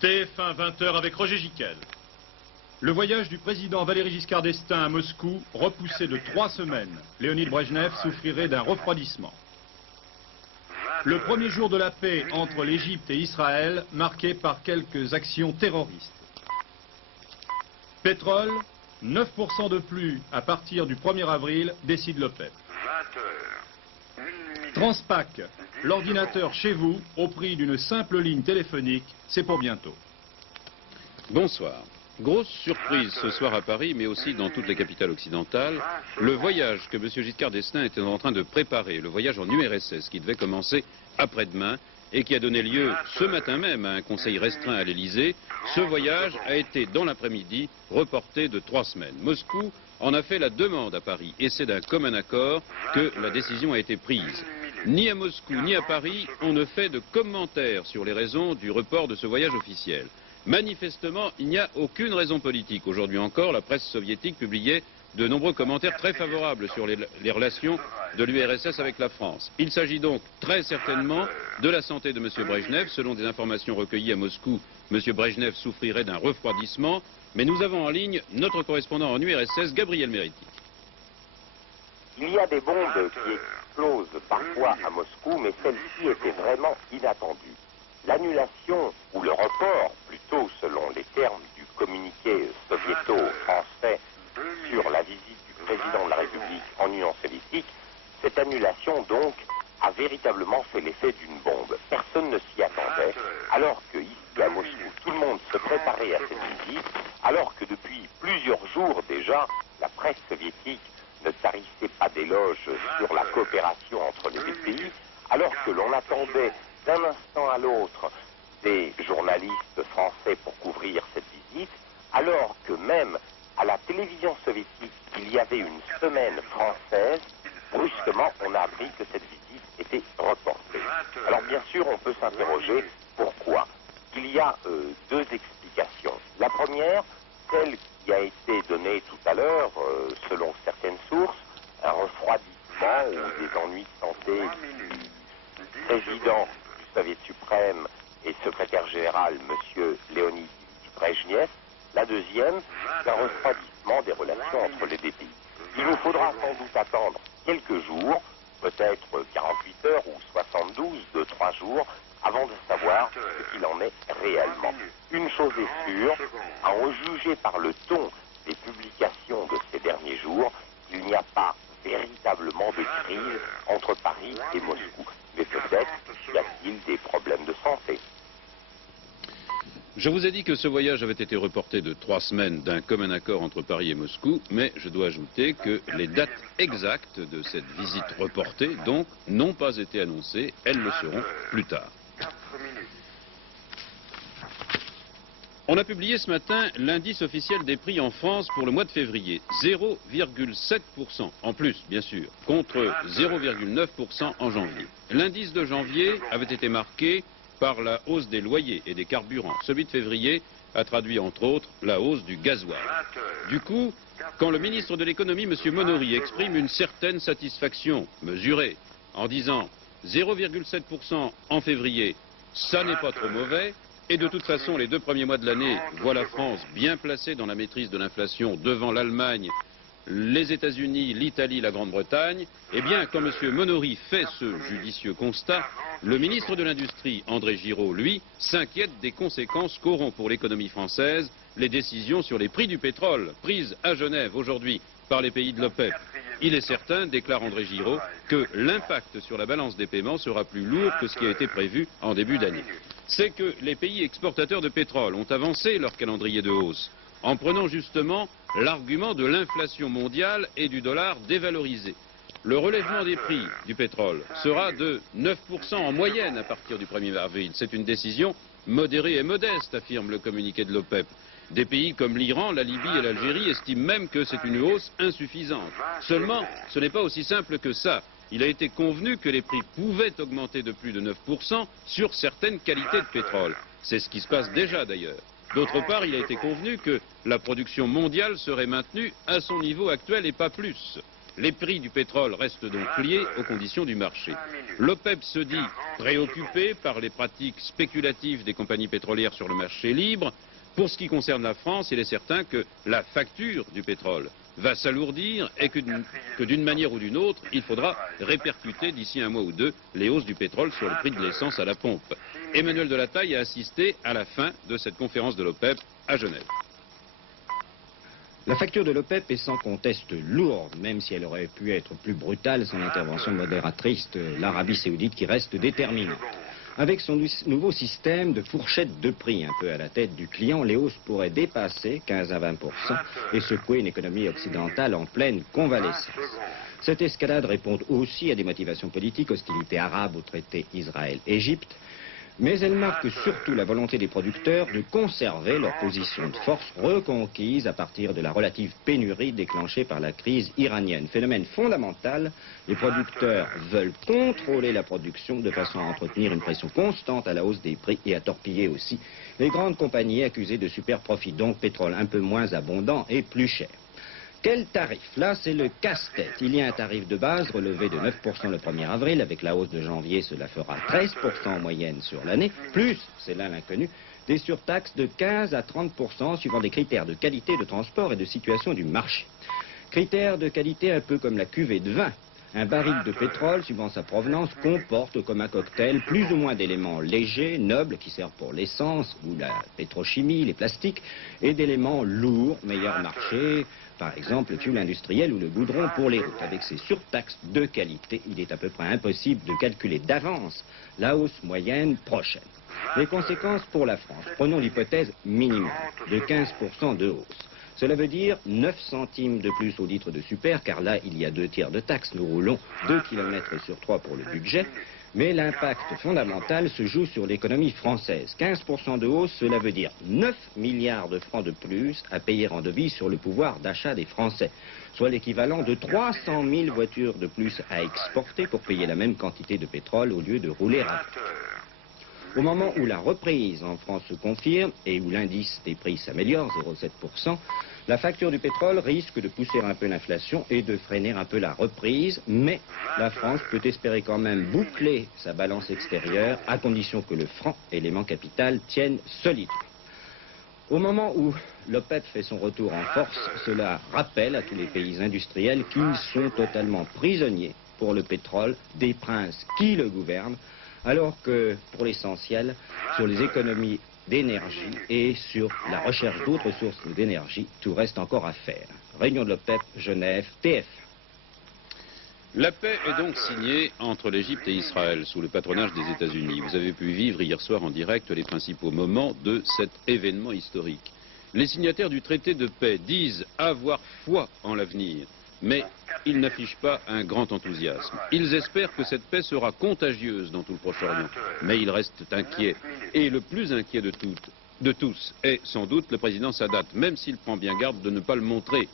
TF1 20h avec Roger Giquel. Le voyage du président Valéry Giscard d'Estaing à Moscou, repoussé de 3 semaines. Léonid Brejnev souffrirait d'un refroidissement. Le premier jour de la paix entre l'Égypte et Israël, marqué par quelques actions terroristes. Pétrole, 9% de plus à partir du 1er avril, décide l'OPEP. Transpac, l'ordinateur chez vous, au prix d'une simple ligne téléphonique, c'est pour bientôt. Bonsoir. Grosse surprise ce soir à Paris, mais aussi dans toutes les capitales occidentales, le voyage que M. Giscard d'Estaing était en train de préparer, le voyage en URSS qui devait commencer après-demain et qui a donné lieu ce matin même à un conseil restreint à l'Élysée. Ce voyage a été, dans l'après-midi, reporté de 3 semaines. Moscou en a fait la demande à Paris et c'est d'un commun accord que la décision a été prise. Ni à Moscou ni à Paris, on ne fait de commentaires sur les raisons du report de ce voyage officiel. Manifestement, il n'y a aucune raison politique. Aujourd'hui encore, la presse soviétique publiait de nombreux commentaires très favorables sur les relations de l'URSS avec la France. Il s'agit donc très certainement de la santé de M. Brejnev. Selon des informations recueillies à Moscou, M. Brejnev souffrirait d'un refroidissement. Mais nous avons en ligne notre correspondant en URSS, Gabriel Meretti. Il y a des bombes qui explosent parfois à Moscou, mais celle-ci était vraiment inattendue. L'annulation, ou le report, plutôt selon les termes du communiqué soviéto-français sur la visite du président de la République en Union soviétique, cette annulation donc a véritablement fait l'effet d'une bombe. Personne ne s'y attendait, alors que ici à Moscou, tout le monde se préparait à cette visite, alors que depuis plusieurs jours déjà, la presse soviétique ne tarissait pas d'éloges sur la coopération entre les deux pays, alors que l'on attendait d'un instant à l'autre des journalistes français pour couvrir cette visite, alors que même à la télévision soviétique, il y avait une semaine française, brusquement on a appris que cette visite était reportée. Alors bien sûr, on peut s'interroger pourquoi. Il y a 2 explications. La première, celle qui a été donnée tout à l'heure, selon certaines sources, un refroidissement ou des ennuis de santé du président du Soviet suprême et secrétaire général, M. Léonid Brejnev. La deuxième, c'est un refroidissement des relations entre les deux pays. Il nous faudra sans doute attendre quelques jours, peut-être 48 heures ou 72, 2-3 jours, avant de savoir ce qu'il en est réellement. Une chose est sûre, à en juger par le ton des publications de ces derniers jours, il n'y a pas véritablement de crise entre Paris et Moscou. Mais peut-être y a-t-il des problèmes de santé. Je vous ai dit que ce voyage avait été reporté de 3 semaines d'un commun accord entre Paris et Moscou, mais je dois ajouter que les dates exactes de cette visite reportée, donc, n'ont pas été annoncées, elles le seront plus tard. On a publié ce matin l'indice officiel des prix en France pour le mois de février, 0,7%, en plus bien sûr, contre 0,9% en janvier. L'indice de janvier avait été marqué par la hausse des loyers et des carburants. Celui de février a traduit entre autres la hausse du gasoil. Du coup, quand le ministre de l'économie, M. Monory, exprime une certaine satisfaction mesurée en disant 0,7% en février, ça n'est pas trop mauvais, et de toute façon les 2 premiers mois de l'année voient la France bien placée dans la maîtrise de l'inflation devant l'Allemagne, les États-Unis, l'Italie, la Grande-Bretagne, eh bien, quand M. Monory fait ce judicieux constat, le ministre de l'Industrie, André Giraud, lui, s'inquiète des conséquences qu'auront pour l'économie française les décisions sur les prix du pétrole prises à Genève aujourd'hui par les pays de l'OPEP. Il est certain, déclare André Giraud, que l'impact sur la balance des paiements sera plus lourd que ce qui a été prévu en début d'année. C'est que les pays exportateurs de pétrole ont avancé leur calendrier de hausse, en prenant justement l'argument de l'inflation mondiale et du dollar dévalorisé. Le relèvement des prix du pétrole sera de 9% en moyenne à partir du 1er avril. C'est une décision modérée et modeste, affirme le communiqué de l'OPEP. Des pays comme l'Iran, la Libye et l'Algérie estiment même que c'est une hausse insuffisante. Seulement, ce n'est pas aussi simple que ça. Il a été convenu que les prix pouvaient augmenter de plus de 9% sur certaines qualités de pétrole. C'est ce qui se passe déjà d'ailleurs. D'autre part, il a été convenu que la production mondiale serait maintenue à son niveau actuel et pas plus. Les prix du pétrole restent donc liés aux conditions du marché. L'OPEP se dit préoccupé par les pratiques spéculatives des compagnies pétrolières sur le marché libre. Pour ce qui concerne la France, il est certain que la facture du pétrole va s'alourdir et que d'une manière ou d'une autre, il faudra répercuter d'ici un mois ou deux les hausses du pétrole sur le prix de l'essence à la pompe. Emmanuel Delataille a assisté à la fin de cette conférence de l'OPEP à Genève. La facture de l'OPEP est sans conteste lourde, même si elle aurait pu être plus brutale sans l'intervention modératrice de l'Arabie Saoudite qui reste déterminante. Avec son nouveau système de fourchette de prix un peu à la tête du client, les hausses pourraient dépasser 15 à 20% et secouer une économie occidentale en pleine convalescence. Cette escalade répond aussi à des motivations politiques, hostilité arabe au traité Israël-Égypte, mais elle marque surtout la volonté des producteurs de conserver leur position de force reconquise à partir de la relative pénurie déclenchée par la crise iranienne. Phénomène fondamental, les producteurs veulent contrôler la production de façon à entretenir une pression constante à la hausse des prix et à torpiller aussi les grandes compagnies accusées de super profit, donc pétrole un peu moins abondant et plus cher. Quel tarif? Là, c'est le casse-tête. Il y a un tarif de base relevé de 9% le 1er avril. Avec la hausse de janvier, cela fera 13% en moyenne sur l'année. Plus, c'est là l'inconnu, des surtaxes de 15 à 30% suivant des critères de qualité de transport et de situation du marché. Critères de qualité un peu comme la cuvée de vin. Un baril de pétrole, suivant sa provenance, comporte comme un cocktail plus ou moins d'éléments légers, nobles, qui servent pour l'essence ou la pétrochimie, les plastiques, et d'éléments lourds, meilleur marché, par exemple le fioul industriel ou le goudron pour les routes. Avec ces surtaxes de qualité, il est à peu près impossible de calculer d'avance la hausse moyenne prochaine. Les conséquences pour la France, prenons l'hypothèse minimum de 15% de hausse. Cela veut dire 9 centimes de plus au litre de super, car là, il y a 2 tiers de taxes. Nous roulons 2 km sur 3 pour le budget. Mais l'impact fondamental se joue sur l'économie française. 15% de hausse, cela veut dire 9 milliards de francs de plus à payer en devises sur le pouvoir d'achat des Français, soit l'équivalent de 300 000 voitures de plus à exporter pour payer la même quantité de pétrole au lieu de rouler avec. Au moment où la reprise en France se confirme et où l'indice des prix s'améliore, 0,7%, la facture du pétrole risque de pousser un peu l'inflation et de freiner un peu la reprise, mais la France peut espérer quand même boucler sa balance extérieure à condition que le franc, élément capital, tienne solidement. Au moment où l'OPEP fait son retour en force, cela rappelle à tous les pays industriels qu'ils sont totalement prisonniers pour le pétrole des princes qui le gouvernent, alors que, pour l'essentiel, sur les économies d'énergie et sur la recherche d'autres sources d'énergie, tout reste encore à faire. Réunion de l'OPEP, Genève, TF. La paix est donc signée entre l'Égypte et Israël sous le patronage des États-Unis. Vous avez pu vivre hier soir en direct les principaux moments de cet événement historique. Les signataires du traité de paix disent avoir foi en l'avenir, mais ils n'affichent pas un grand enthousiasme. Ils espèrent que cette paix sera contagieuse dans tout le Proche-Orient, mais ils restent inquiets. Et le plus inquiet de tous est sans doute le président Sadat, même s'il prend bien garde de ne pas le montrer.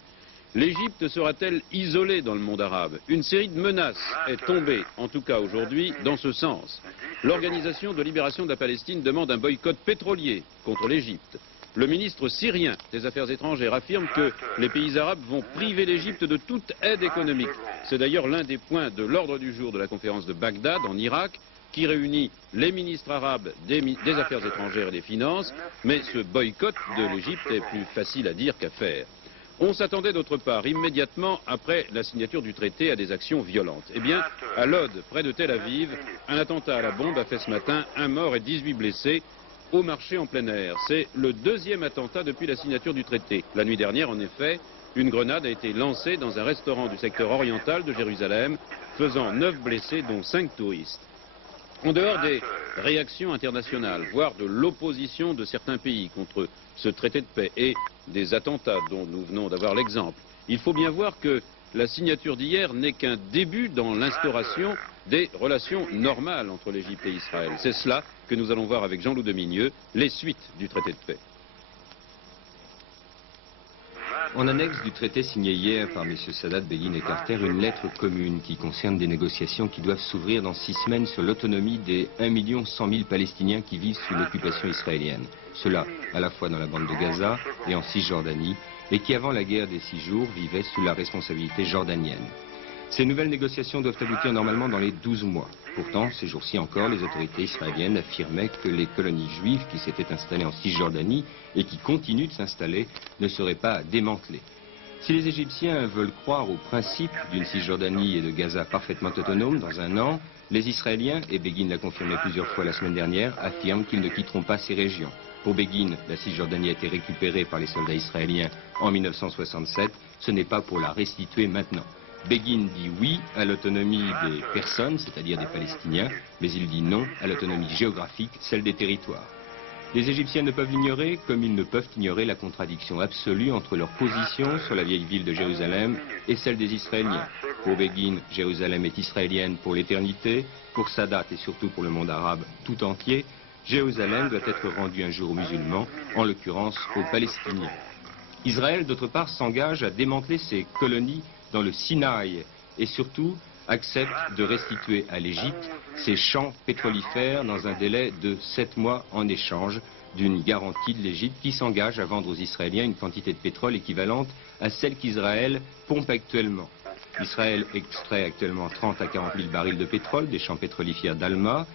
L'Égypte sera-t-elle isolée dans le monde arabe? Une série de menaces est tombée, en tout cas aujourd'hui, dans ce sens. L'Organisation de libération de la Palestine demande un boycott pétrolier contre l'Égypte. Le ministre syrien des Affaires étrangères affirme que les pays arabes vont priver l'Égypte de toute aide économique. C'est d'ailleurs l'un des points de l'ordre du jour de la conférence de Bagdad, en Irak, qui réunit les ministres arabes des Affaires étrangères et des Finances, mais ce boycott de l'Égypte est plus facile à dire qu'à faire. On s'attendait d'autre part, immédiatement après la signature du traité, à des actions violentes. Eh bien, à Lod, près de Tel Aviv, un attentat à la bombe a fait ce matin 1 mort et 18 blessés au marché en plein air. C'est le 2e attentat depuis la signature du traité. La nuit dernière, en effet, une grenade a été lancée dans un restaurant du secteur oriental de Jérusalem, faisant 9 blessés, dont 5 touristes. En dehors des réactions internationales, voire de l'opposition de certains pays contre ce traité de paix et des attentats dont nous venons d'avoir l'exemple, il faut bien voir que la signature d'hier n'est qu'un début dans l'instauration des relations normales entre l'Égypte et Israël. C'est cela que nous allons voir avec Jean-Loup Deminieux, les suites du traité de paix. En annexe du traité signé hier par M. Sadat, Begin et Carter, une lettre commune qui concerne des négociations qui doivent s'ouvrir dans 6 semaines sur l'autonomie des 1 100 000 Palestiniens qui vivent sous l'occupation israélienne. Cela à la fois dans la bande de Gaza et en Cisjordanie, et qui avant la guerre des 6 jours vivaient sous la responsabilité jordanienne. Ces nouvelles négociations doivent aboutir normalement dans les 12 mois. Pourtant, ces jours-ci encore, les autorités israéliennes affirmaient que les colonies juives qui s'étaient installées en Cisjordanie et qui continuent de s'installer ne seraient pas démantelées. Si les Égyptiens veulent croire au principe d'une Cisjordanie et de Gaza parfaitement autonomes dans un an, les Israéliens, et Begin l'a confirmé plusieurs fois la semaine dernière, affirment qu'ils ne quitteront pas ces régions. Pour Begin, la Cisjordanie a été récupérée par les soldats israéliens en 1967, ce n'est pas pour la restituer maintenant. Begin dit oui à l'autonomie des personnes, c'est-à-dire des Palestiniens, mais il dit non à l'autonomie géographique, celle des territoires. Les Égyptiens ne peuvent l'ignorer, comme ils ne peuvent ignorer la contradiction absolue entre leur position sur la vieille ville de Jérusalem et celle des Israéliens. Pour Begin, Jérusalem est israélienne pour l'éternité. Pour Sadat et surtout pour le monde arabe tout entier, Jérusalem doit être rendue un jour aux musulmans, en l'occurrence aux Palestiniens. Israël, d'autre part, s'engage à démanteler ses colonies dans le Sinaï et surtout accepte de restituer à l'Égypte ses champs pétrolifères dans un délai de 7 mois en échange d'une garantie de l'Égypte qui s'engage à vendre aux Israéliens une quantité de pétrole équivalente à celle qu'Israël pompe actuellement. Israël extrait actuellement 30 à 40 000 barils de pétrole des champs pétrolifères d'Alma,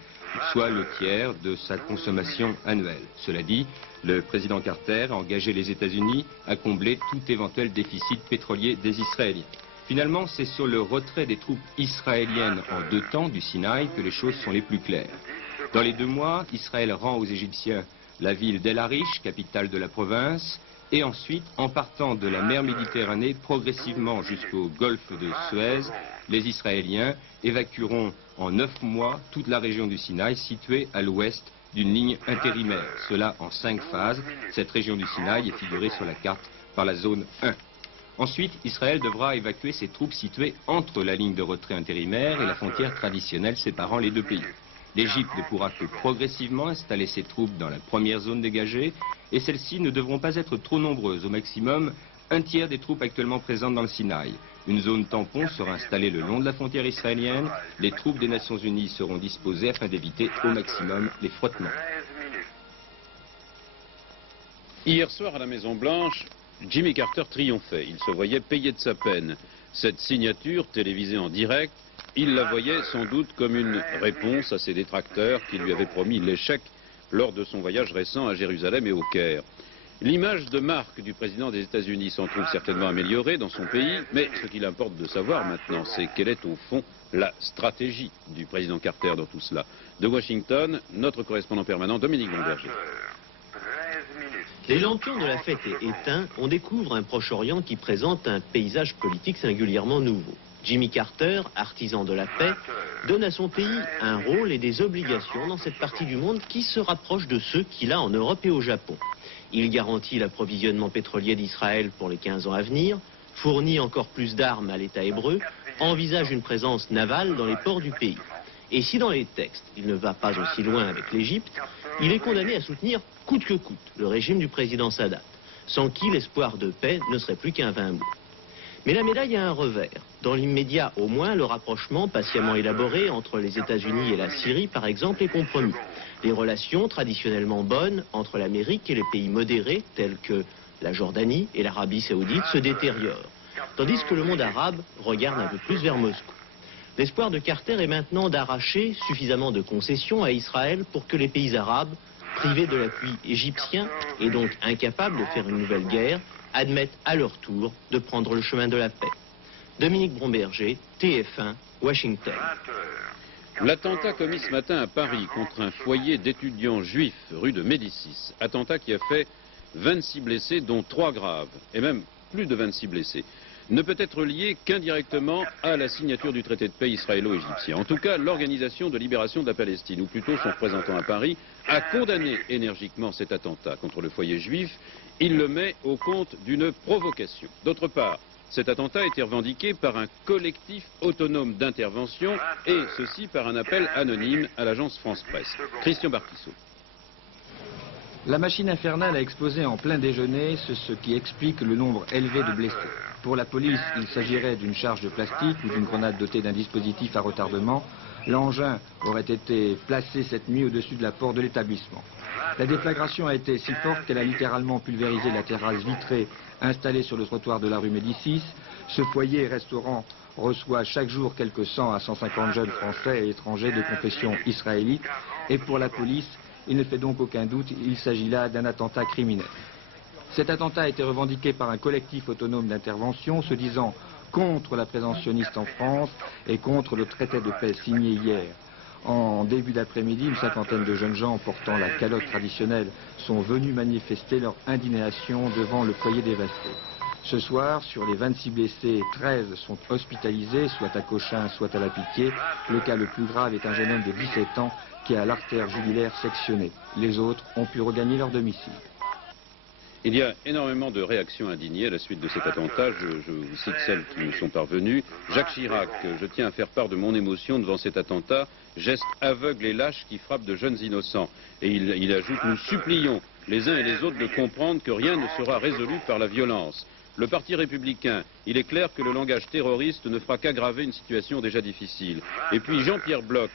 soit le tiers de sa consommation annuelle. Cela dit, le président Carter a engagé les États-Unis à combler tout éventuel déficit pétrolier des Israéliens. Finalement, c'est sur le retrait des troupes israéliennes en 2 temps du Sinaï que les choses sont les plus claires. Dans les 2 mois, Israël rend aux Égyptiens la ville d'El Arish, capitale de la province, et ensuite, en partant de la mer Méditerranée, progressivement jusqu'au golfe de Suez, les Israéliens évacueront en 9 mois toute la région du Sinaï située à l'ouest d'une ligne intérimaire. Cela en 5 phases. Cette région du Sinaï est figurée sur la carte par la zone 1. Ensuite, Israël devra évacuer ses troupes situées entre la ligne de retrait intérimaire et la frontière traditionnelle séparant les 2 pays. L'Égypte ne pourra que progressivement installer ses troupes dans la première zone dégagée, et celles-ci ne devront pas être trop nombreuses, au maximum 1/3 des troupes actuellement présentes dans le Sinaï. Une zone tampon sera installée le long de la frontière israélienne. Les troupes des Nations Unies seront disposées afin d'éviter au maximum les frottements. Hier soir à la Maison-Blanche, Jimmy Carter triomphait. Il se voyait payer de sa peine. Cette signature télévisée en direct, il la voyait sans doute comme une réponse à ses détracteurs qui lui avaient promis l'échec lors de son voyage récent à Jérusalem et au Caire. L'image de marque du président des États-Unis s'en trouve certainement améliorée dans son pays, mais ce qu'il importe de savoir maintenant, c'est quelle est au fond la stratégie du président Carter dans tout cela. De Washington, notre correspondant permanent Dominique Bomberger. Les lampions de la fête éteints, on découvre un Proche-Orient qui présente un paysage politique singulièrement nouveau. Jimmy Carter, artisan de la paix, donne à son pays un rôle et des obligations dans cette partie du monde qui se rapproche de ceux qu'il a en Europe et au Japon. Il garantit l'approvisionnement pétrolier d'Israël pour les 15 ans à venir, fournit encore plus d'armes à l'État hébreu, envisage une présence navale dans les ports du pays. Et si dans les textes, il ne va pas aussi loin avec l'Égypte, il est condamné à soutenir coûte que coûte le régime du président Sadat, sans qui l'espoir de paix ne serait plus qu'un vain mot. Mais la médaille a un revers. Dans l'immédiat, au moins, le rapprochement patiemment élaboré entre les États-Unis et la Syrie, par exemple, est compromis. Les relations traditionnellement bonnes entre l'Amérique et les pays modérés, tels que la Jordanie et l'Arabie saoudite, se détériorent, tandis que le monde arabe regarde un peu plus vers Moscou. L'espoir de Carter est maintenant d'arracher suffisamment de concessions à Israël pour que les pays arabes, privés de l'appui égyptien et donc incapables de faire une nouvelle guerre, admettent à leur tour de prendre le chemin de la paix. Dominique Bomberger, TF1, Washington. L'attentat commis ce matin à Paris contre un foyer d'étudiants juifs rue de Médicis, attentat qui a fait 26 blessés, dont 3 graves, et même plus de 26 blessés, ne peut être lié qu'indirectement à la signature du traité de paix israélo-égyptien. En tout cas, l'Organisation de libération de la Palestine, ou plutôt son représentant à Paris, a condamné énergiquement cet attentat contre le foyer juif. Il le met au compte d'une provocation. D'autre part, cet attentat a été revendiqué par un collectif autonome d'intervention, et ceci par un appel anonyme à l'agence France Presse. Christian Bartissot. La machine infernale a explosé en plein déjeuner, ce qui explique le nombre élevé de blessés. Pour la police, il s'agirait d'une charge de plastique ou d'une grenade dotée d'un dispositif à retardement. L'engin aurait été placé cette nuit au-dessus de la porte de l'établissement. La déflagration a été si forte qu'elle a littéralement pulvérisé la terrasse vitrée installée sur le trottoir de la rue Médicis. Ce foyer-restaurant reçoit chaque jour quelques 100 à 150 jeunes Français et étrangers de confession israélite. Et pour la police, il ne fait donc aucun doute, il s'agit là d'un attentat criminel. Cet attentat a été revendiqué par un collectif autonome d'intervention se disant contre la présence sioniste en France et contre le traité de paix signé hier. En début d'après-midi, une cinquantaine de jeunes gens portant la calotte traditionnelle sont venus manifester leur indignation devant le foyer dévasté. Ce soir, sur les 26 blessés, 13 sont hospitalisés, soit à Cochin, soit à La Pitié. Le cas le plus grave est un jeune homme de 17 ans qui a l'artère jugulaire sectionnée. Les autres ont pu regagner leur domicile. Il y a énormément de réactions indignées à la suite de cet attentat. Je vous cite celles qui nous sont parvenues. Jacques Chirac, je tiens à faire part de mon émotion devant cet attentat, geste aveugle et lâche qui frappe de jeunes innocents. Et il ajoute, nous supplions les uns et les autres de comprendre que rien ne sera résolu par la violence. Le Parti républicain, il est clair que le langage terroriste ne fera qu'aggraver une situation déjà difficile. Et puis Jean-Pierre Bloch,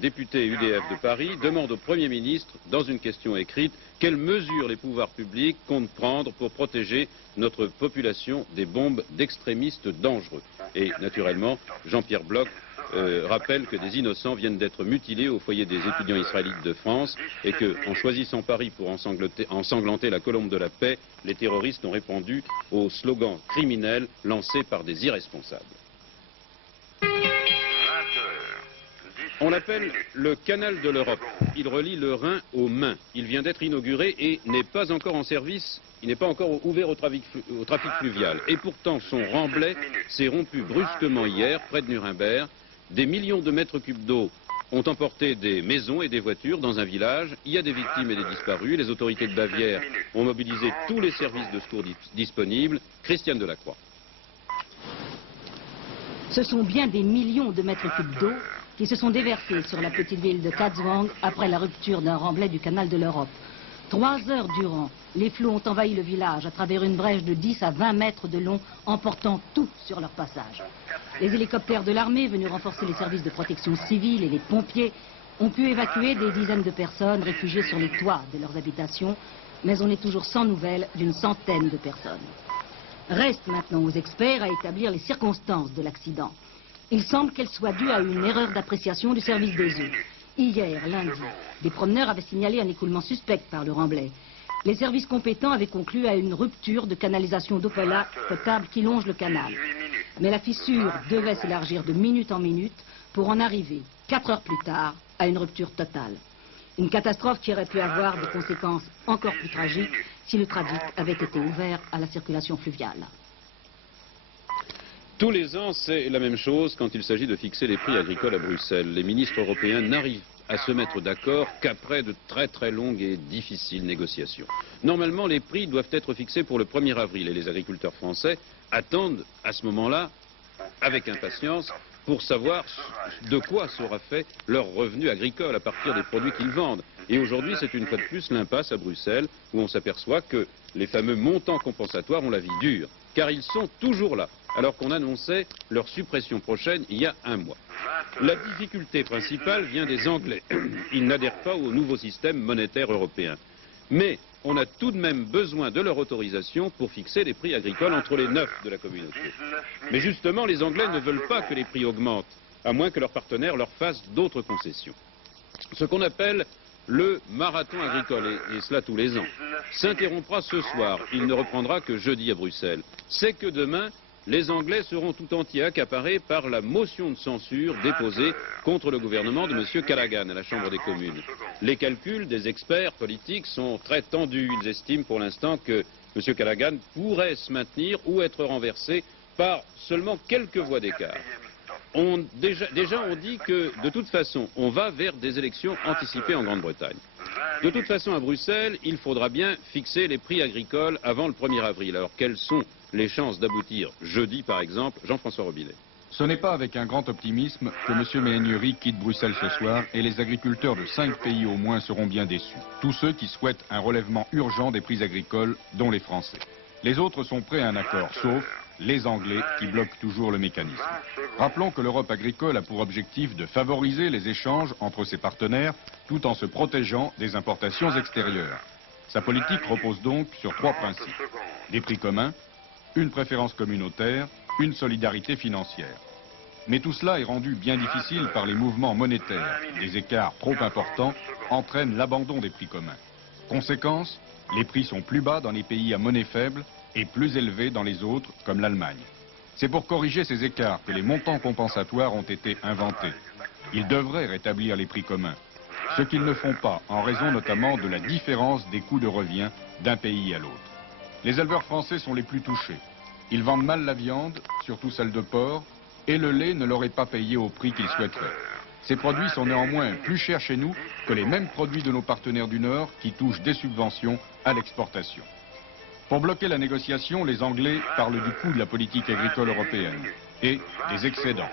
député UDF de Paris, demande au Premier ministre, dans une question écrite, quelles mesures les pouvoirs publics comptent prendre pour protéger notre population des bombes d'extrémistes dangereux. Et naturellement, Jean-Pierre Bloch rappelle que des innocents viennent d'être mutilés au foyer des étudiants israélites de France et qu'en choisissant Paris pour ensanglanter la colombe de la paix, les terroristes ont répondu au slogan criminel lancé par des irresponsables. On l'appelle le canal de l'Europe. Il relie le Rhin au Main. Il vient d'être inauguré et n'est pas encore en service. Il n'est pas encore ouvert au trafic fluvial. Et pourtant, son remblai s'est rompu brusquement hier, près de Nuremberg. Des millions de mètres cubes d'eau ont emporté des maisons et des voitures dans un village. Il y a des victimes et des disparus. Les autorités de Bavière ont mobilisé tous les services de secours disponibles. Christiane Delacroix. Ce sont bien des millions de mètres cubes d'eau qui se sont déversés sur la petite ville de Katzwang après la rupture d'un remblai du canal de l'Europe. 3 heures durant, les flots ont envahi le village à travers une brèche de 10 à 20 mètres de long, emportant tout sur leur passage. Les hélicoptères de l'armée, venus renforcer les services de protection civile et les pompiers, ont pu évacuer des dizaines de personnes réfugiées sur les toits de leurs habitations, mais on est toujours sans nouvelles d'une centaine de personnes. Reste maintenant aux experts à établir les circonstances de l'accident. Il semble qu'elle soit due à une erreur d'appréciation du service des eaux. Hier, lundi, des promeneurs avaient signalé un écoulement suspect par le remblai. Les services compétents avaient conclu à une rupture de canalisation d'eau potable qui longe le canal. Mais la fissure devait s'élargir de minute en minute pour en arriver, 4 heures plus tard, à une rupture totale. Une catastrophe qui aurait pu avoir des conséquences encore plus tragiques si le trafic avait été ouvert à la circulation fluviale. Tous les ans, c'est la même chose quand il s'agit de fixer les prix agricoles à Bruxelles. Les ministres européens n'arrivent à se mettre d'accord qu'après de très longues et difficiles négociations. Normalement, les prix doivent être fixés pour le 1er avril et les agriculteurs français attendent à ce moment-là, avec impatience, pour savoir de quoi sera fait leur revenu agricole à partir des produits qu'ils vendent. Et aujourd'hui, c'est une fois de plus l'impasse à Bruxelles, où on s'aperçoit que les fameux montants compensatoires ont la vie dure, car ils sont toujours là, alors qu'on annonçait leur suppression prochaine il y a un mois. La difficulté principale vient des Anglais. Ils n'adhèrent pas au nouveau système monétaire européen. Mais on a tout de même besoin de leur autorisation pour fixer les prix agricoles entre les 9 de la communauté. Mais justement, les Anglais ne veulent pas que les prix augmentent, à moins que leurs partenaires leur fassent d'autres concessions. Ce qu'on appelle le marathon agricole, et cela tous les ans, s'interrompra ce soir. Il ne reprendra que jeudi à Bruxelles. C'est que demain, les Anglais seront tout entiers accaparés par la motion de censure déposée contre le gouvernement de M. Callaghan à la Chambre des communes. Les calculs des experts politiques sont très tendus. Ils estiment pour l'instant que M. Callaghan pourrait se maintenir ou être renversé par seulement quelques voix d'écart. Déjà, on dit que, de toute façon, on va vers des élections anticipées en Grande-Bretagne. De toute façon, à Bruxelles, il faudra bien fixer les prix agricoles avant le 1er avril. Alors, quelles sont les chances d'aboutir jeudi, par exemple? Jean-François Robinet. Ce n'est pas avec un grand optimisme que M. Méhaignerie quitte Bruxelles ce soir et les agriculteurs de 5 pays au moins seront bien déçus. Tous ceux qui souhaitent un relèvement urgent des prix agricoles, dont les Français. Les autres sont prêts à un accord, sauf les Anglais qui bloquent toujours le mécanisme. Rappelons que l'Europe agricole a pour objectif de favoriser les échanges entre ses partenaires tout en se protégeant des importations extérieures. Sa politique repose donc sur 3 principes. Des prix communs, une préférence communautaire, une solidarité financière. Mais tout cela est rendu bien difficile par les mouvements monétaires. Des écarts trop importants entraînent l'abandon des prix communs. Conséquence, les prix sont plus bas dans les pays à monnaie faible et plus élevés dans les autres, comme l'Allemagne. C'est pour corriger ces écarts que les montants compensatoires ont été inventés. Ils devraient rétablir les prix communs, ce qu'ils ne font pas en raison notamment de la différence des coûts de revient d'un pays à l'autre. Les éleveurs français sont les plus touchés. Ils vendent mal la viande, surtout celle de porc, et le lait ne leur est pas payé au prix qu'ils souhaiteraient. Ces produits sont néanmoins plus chers chez nous que les mêmes produits de nos partenaires du Nord qui touchent des subventions à l'exportation. Pour bloquer la négociation, les Anglais parlent du coût de la politique agricole européenne et des excédents.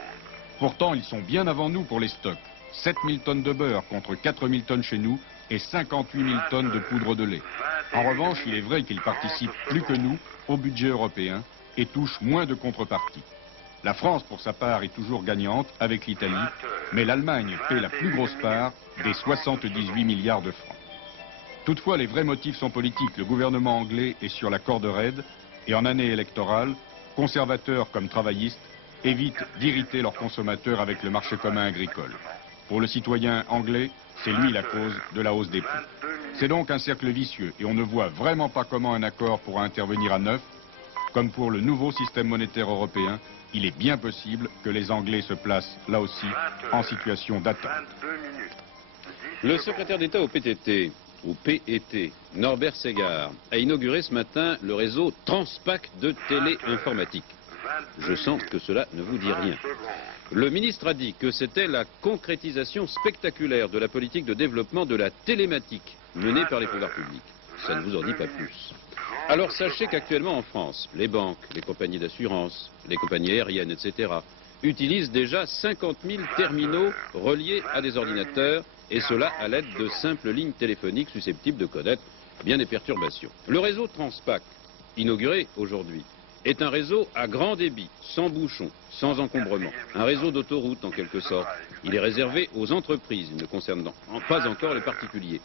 Pourtant, ils sont bien avant nous pour les stocks. 7 000 tonnes de beurre contre 4 000 tonnes chez nous et 58 000 tonnes de poudre de lait. En revanche, il est vrai qu'ils participent plus que nous au budget européen et touchent moins de contrepartie. La France, pour sa part, est toujours gagnante avec l'Italie, mais l'Allemagne paie la plus grosse part des 78 milliards de francs. Toutefois, les vrais motifs sont politiques. Le gouvernement anglais est sur la corde raide et en année électorale, conservateurs comme travaillistes évitent d'irriter leurs consommateurs avec le marché commun agricole. Pour le citoyen anglais, c'est lui la cause de la hausse des prix. C'est donc un cercle vicieux et on ne voit vraiment pas comment un accord pourra intervenir à neuf. Comme pour le nouveau système monétaire européen, il est bien possible que les Anglais se placent, là aussi, en situation d'attente. Le secrétaire d'État au PTT, ou PET, Norbert Segard, a inauguré ce matin le réseau Transpac de téléinformatique. Je sens que cela ne vous dit rien. Le ministre a dit que c'était la concrétisation spectaculaire de la politique de développement de la télématique menée par les pouvoirs publics. Ça ne vous en dit pas plus. Alors sachez qu'actuellement en France, les banques, les compagnies d'assurance, les compagnies aériennes, etc., utilisent déjà 50 000 terminaux reliés à des ordinateurs, et cela à l'aide de simples lignes téléphoniques susceptibles de connaître bien des perturbations. Le réseau Transpac, inauguré aujourd'hui, est un réseau à grand débit, sans bouchons, sans encombrement. Un réseau d'autoroute en quelque sorte. Il est réservé aux entreprises, il ne concerne pas encore les particuliers.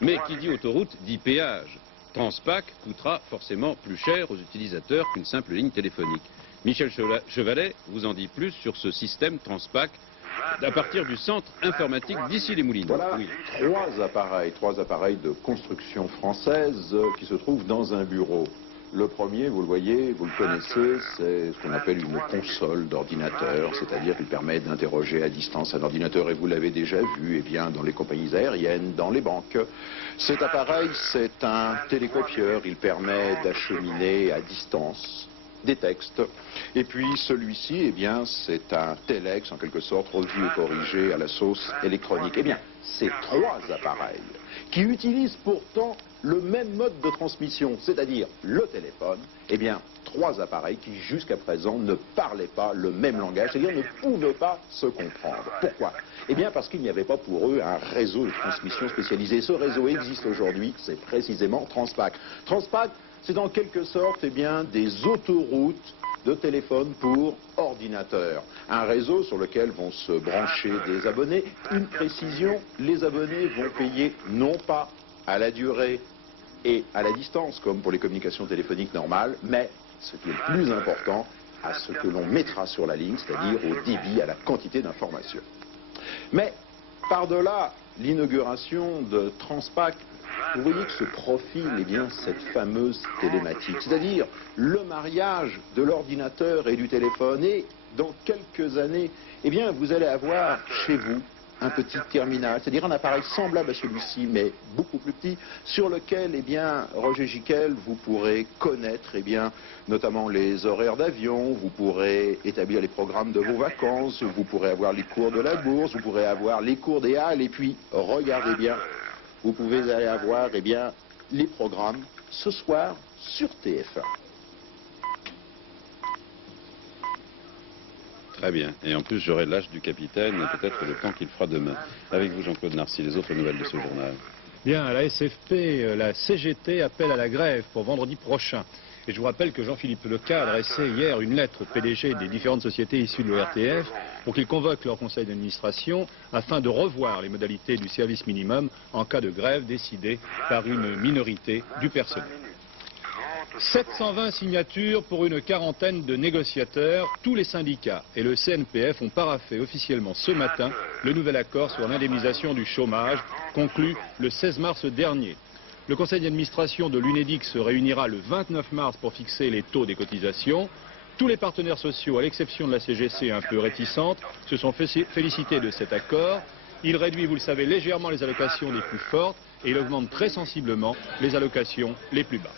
Mais qui dit autoroute dit péage. Transpac coûtera forcément plus cher aux utilisateurs qu'une simple ligne téléphonique. Michel Chevalet vous en dit plus sur ce système Transpac à partir du centre informatique d'Issy-les-Moulineaux. Voilà, oui. Trois appareils de construction française qui se trouvent dans un bureau. Le premier, vous le voyez, vous le connaissez, c'est ce qu'on appelle une console d'ordinateur, c'est-à-dire qu'il permet d'interroger à distance un ordinateur, et vous l'avez déjà vu, eh bien, dans les compagnies aériennes, dans les banques. Cet appareil, c'est un télécopieur, il permet d'acheminer à distance des textes. Et puis celui-ci, eh bien, c'est un téléx, en quelque sorte, revu et corrigé à la sauce électronique. Eh bien, ces 3 appareils, qui utilisent pourtant le même mode de transmission, c'est-à-dire le téléphone, eh bien, 3 appareils qui jusqu'à présent ne parlaient pas le même langage, c'est-à-dire ne pouvaient pas se comprendre. Pourquoi? Eh bien, parce qu'il n'y avait pas pour eux un réseau de transmission spécialisé. Ce réseau existe aujourd'hui, c'est précisément Transpac. Transpac, c'est en quelque sorte, eh bien, des autoroutes de téléphone pour ordinateur. Un réseau sur lequel vont se brancher des abonnés. Une précision, les abonnés vont payer non pas à la durée et à la distance, comme pour les communications téléphoniques normales, mais, ce qui est le plus important, à ce que l'on mettra sur la ligne, c'est-à-dire au débit, à la quantité d'informations. Mais, par-delà l'inauguration de Transpac, vous voyez que se profile, eh bien, cette fameuse télématique, c'est-à-dire le mariage de l'ordinateur et du téléphone. Et dans quelques années, eh bien, vous allez avoir chez vous un petit terminal, c'est-à-dire un appareil semblable à celui-ci, mais beaucoup plus petit, sur lequel, eh bien, Roger Gicquel, vous pourrez connaître, eh bien, notamment les horaires d'avion, vous pourrez établir les programmes de vos vacances, vous pourrez avoir les cours de la bourse, vous pourrez avoir les cours des halles, et puis, regardez bien, vous pouvez aller avoir, eh bien, les programmes ce soir sur TF1. Très bien. Et en plus, j'aurai l'âge du capitaine et peut-être le temps qu'il fera demain. Avec vous, Jean-Claude Narcy, les autres nouvelles de ce journal. Bien, à la SFP, la CGT appelle à la grève pour vendredi prochain. Et je vous rappelle que Jean-Philippe Leca a adressé hier une lettre au PDG des différentes sociétés issues de l'ORTF pour qu'ils convoquent leur conseil d'administration afin de revoir les modalités du service minimum en cas de grève décidée par une minorité du personnel. 720 signatures pour une quarantaine de négociateurs. Tous les syndicats et le CNPF ont paraphé officiellement ce matin le nouvel accord sur l'indemnisation du chômage conclu le 16 mars dernier. Le conseil d'administration de l'UNEDIC se réunira le 29 mars pour fixer les taux des cotisations. Tous les partenaires sociaux, à l'exception de la CGC un peu réticente, se sont félicités de cet accord. Il réduit, vous le savez, légèrement les allocations les plus fortes et il augmente très sensiblement les allocations les plus basses.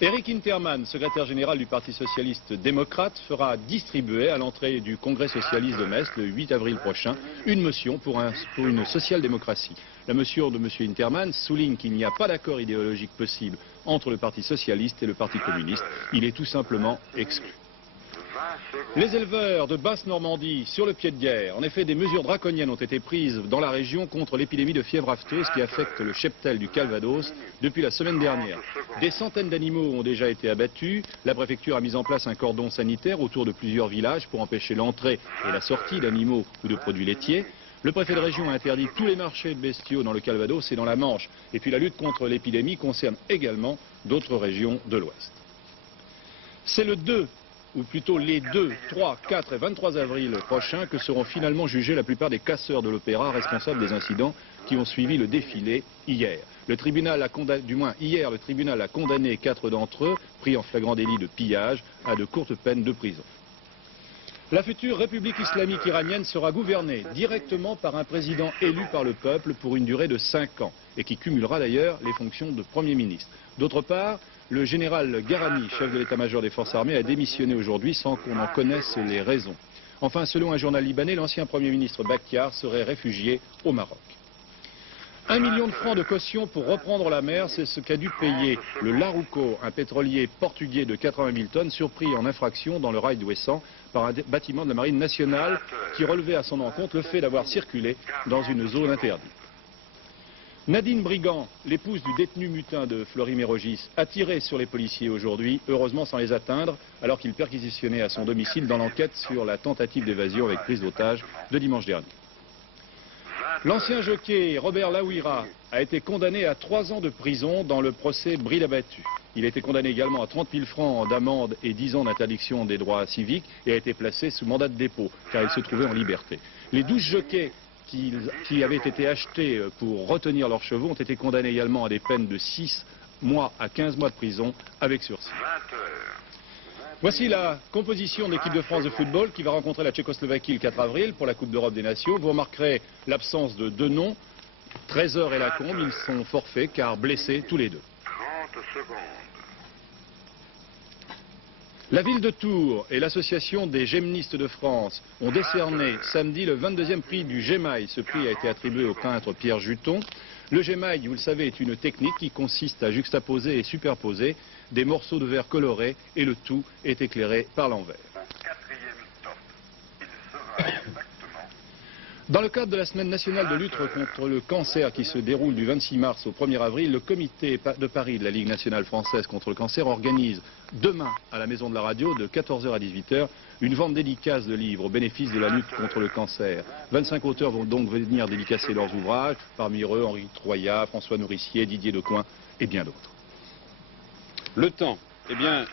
Eric Interman, secrétaire général du Parti socialiste démocrate, fera distribuer à l'entrée du Congrès socialiste de Metz le 8 avril prochain une motion pour une social-démocratie. La motion de M. Interman souligne qu'il n'y a pas d'accord idéologique possible entre le Parti socialiste et le Parti communiste. Il est tout simplement exclu. Les éleveurs de Basse-Normandie sur le pied de guerre. En effet, des mesures draconiennes ont été prises dans la région contre l'épidémie de fièvre afteuse qui affecte le cheptel du Calvados depuis la semaine dernière. Des centaines d'animaux ont déjà été abattus. La préfecture a mis en place un cordon sanitaire autour de plusieurs villages pour empêcher l'entrée et la sortie d'animaux ou de produits laitiers. Le préfet de région a interdit tous les marchés de bestiaux dans le Calvados et dans la Manche. Et puis la lutte contre l'épidémie concerne également d'autres régions de l'Ouest. C'est le 2, ou plutôt les 2, 3, 4 et 23 avril prochains que seront finalement jugés la plupart des casseurs de l'opéra responsables des incidents qui ont suivi le défilé hier. Le tribunal a condamné 4 d'entre eux, pris en flagrant délit de pillage, à de courtes peines de prison. La future République islamique iranienne sera gouvernée directement par un président élu par le peuple pour une durée de 5 ans et qui cumulera d'ailleurs les fonctions de Premier ministre. D'autre part, le général Garami, chef de l'état-major des forces armées, a démissionné aujourd'hui sans qu'on en connaisse les raisons. Enfin, selon un journal libanais, l'ancien Premier ministre Bakhtiar serait réfugié au Maroc. 1 million de francs de caution pour reprendre la mer, c'est ce qu'a dû payer le Larouco, un pétrolier portugais de 80 000 tonnes, surpris en infraction dans le rail d'Ouessant par un bâtiment de la Marine nationale qui relevait à son encontre le fait d'avoir circulé dans une zone interdite. Nadine Brigand, l'épouse du détenu mutin de Fleury-Mérogis, a tiré sur les policiers aujourd'hui, heureusement sans les atteindre, alors qu'il perquisitionnait à son domicile dans l'enquête sur la tentative d'évasion avec prise d'otage de dimanche dernier. L'ancien jockey Robert Lawira a été condamné à 3 ans de prison dans le procès Bril-Abattu. Il a été condamné également à 30 000 francs d'amende et 10 ans d'interdiction des droits civiques et a été placé sous mandat de dépôt car il se trouvait en liberté. Les 12 jockeys qui avaient été achetés pour retenir leurs chevaux ont été condamnés également à des peines de 6 mois à 15 mois de prison avec sursis. Voici la composition de l'équipe de France de football qui va rencontrer la Tchécoslovaquie le 4 avril pour la Coupe d'Europe des Nations. Vous remarquerez l'absence de 2 noms, Trésor et Lacombe. Ils sont forfaits car blessés tous les deux. 30 secondes. La ville de Tours et l'association des Gémenistes de France ont décerné samedi le 22e prix du Gémail. Ce prix a été attribué au peintre Pierre Juton. Le Gémail, vous le savez, est une technique qui consiste à juxtaposer et superposer des morceaux de verre colorés et le tout est éclairé par l'envers. Dans le cadre de la semaine nationale de lutte contre le cancer qui se déroule du 26 mars au 1er avril, le comité de Paris de la Ligue nationale française contre le cancer organise demain à la Maison de la Radio de 14h à 18h une vente dédicace de livres au bénéfice de la lutte contre le cancer. 25 auteurs vont donc venir dédicacer leurs ouvrages, parmi eux Henri Troyat, François Nourricier, Didier Decoing et bien d'autres. Le temps. Eh bien,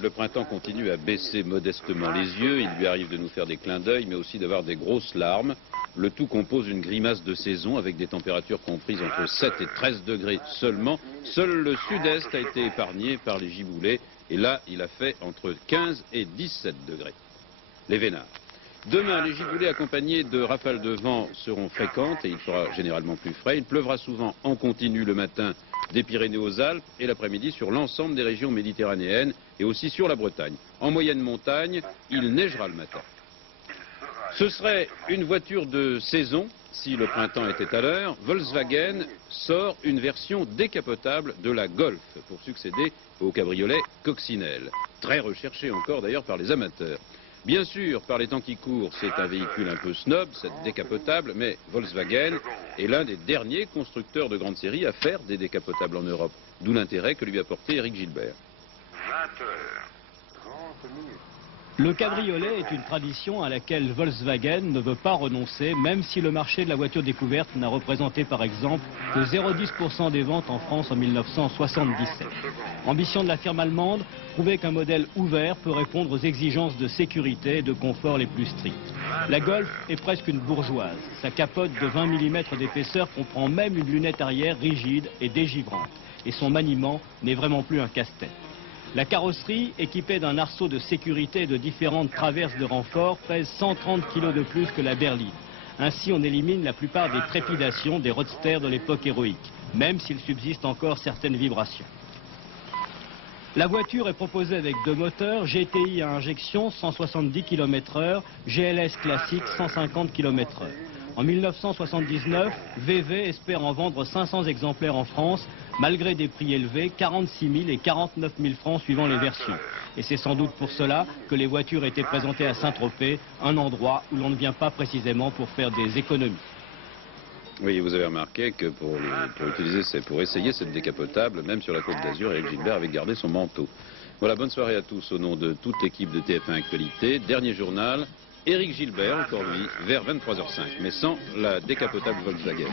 le printemps continue à baisser modestement les yeux. Il lui arrive de nous faire des clins d'œil, mais aussi d'avoir des grosses larmes. Le tout compose une grimace de saison avec des températures comprises entre 7 et 13 degrés seulement. Seul le sud-est a été épargné par les giboulées. Et là, il a fait entre 15 et 17 degrés. Les vénards. Demain, les giboulées accompagnées de rafales de vent seront fréquentes et il fera généralement plus frais. Il pleuvra souvent en continu le matin des Pyrénées aux Alpes et l'après-midi sur l'ensemble des régions méditerranéennes et aussi sur la Bretagne. En moyenne montagne, il neigera le matin. Ce serait une voiture de saison, si le printemps était à l'heure. Volkswagen sort une version décapotable de la Golf pour succéder au cabriolet coccinelle. Très recherché encore d'ailleurs par les amateurs. Bien sûr, par les temps qui courent, c'est un véhicule un peu snob, cette décapotable, mais Volkswagen est l'un des derniers constructeurs de grande série à faire des décapotables en Europe. D'où l'intérêt que lui a porté Éric Gilbert. Le cabriolet est une tradition à laquelle Volkswagen ne veut pas renoncer, même si le marché de la voiture découverte n'a représenté par exemple que 0,10% des ventes en France en 1977. Ambition de la firme allemande, prouver qu'un modèle ouvert peut répondre aux exigences de sécurité et de confort les plus strictes. La Golf est presque une bourgeoise. Sa capote de 20 mm d'épaisseur comprend même une lunette arrière rigide et dégivrante. Et son maniement n'est vraiment plus un casse-tête. La carrosserie, équipée d'un arceau de sécurité et de différentes traverses de renfort, pèse 130 kg de plus que la berline. Ainsi, on élimine la plupart des trépidations des roadsters de l'époque héroïque, même s'il subsiste encore certaines vibrations. La voiture est proposée avec deux moteurs, GTI à injection 170 km/h, GLS classique 150 km/h. En 1979, VV espère en vendre 500 exemplaires en France, malgré des prix élevés, 46 000 et 49 000 francs suivant les versions. Et c'est sans doute pour cela que les voitures étaient présentées à Saint-Tropez, un endroit où l'on ne vient pas précisément pour faire des économies. Oui, vous avez remarqué que pour essayer cette décapotable, même sur la Côte d'Azur, Éric Gilbert avait gardé son manteau. Voilà, bonne soirée à tous au nom de toute l'équipe de TF1 Actualité. Dernier journal, Éric Gilbert, encore lui, vers 23h05, mais sans la décapotable Volkswagen.